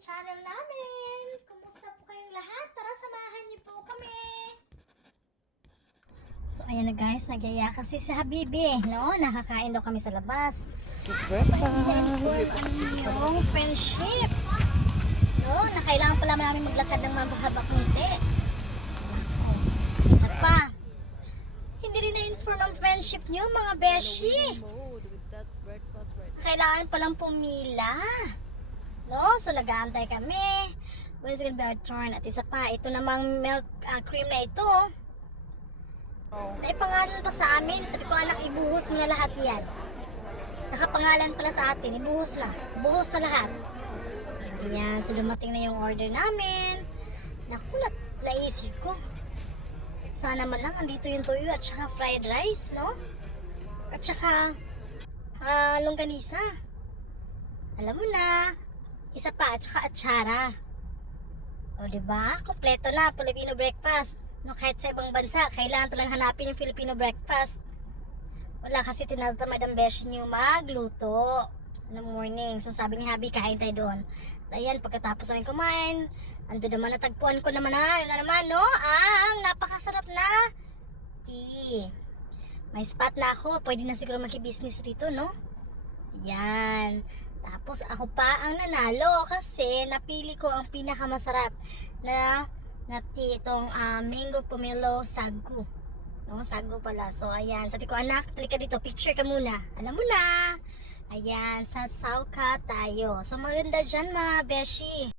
channel namin. Kumusta po kayong lahat? Tara, samahan niyo po kami. So, ayan na guys, nagyaya kasi si Habibi, no? Nakakain daw kami sa labas. It's breakfast. Yung friendship. No, na kailangan pala namin maglakad ng mahaba konti. Isa pa. Hindi rin na-inform ang friendship nyo, mga beshi. Kailangan palang pumila. No? So, nag-aantay kami. When is it gonna be our turn? At isa pa, ito namang milk cream na ito. Naipangalan pa sa amin. Sabi ko, anak, ibuhos mo na lahat yan. Nakapangalan pala sa atin. Ibuhos na. Buhos na lahat. Ayan. So, dumating na yung order namin. Naku, naisip ko. Sana man lang andito yung toyo at saka fried rice, no? At saka longganisa. Alam mo na. Isa pa, at saka atsara. O, diba? Kompleto na. Filipino breakfast. No, kahit sa ibang bansa, kailangan talang hanapin yung Filipino breakfast. Wala kasi tinatamad ang beshi niyo magluto ng morning. So, sabi ni Habi, kain tayo doon. Ayan, pagkatapos namin kumain, ando naman natagpuan ko naman no? Ang napakasarap na tea. May spot na ako. Pwede na siguro mag-business rito, no? Ayan. Tapos ako pa ang nanalo kasi napili ko ang pinakamasarap na tea, itong mango pomelo sagu. No, sagu pala. So ayan, sabi ko, anak, talika dito, picture ka muna. Alam mo na. Ayan, sa Sauka tayo. So maganda dyan mga beshi.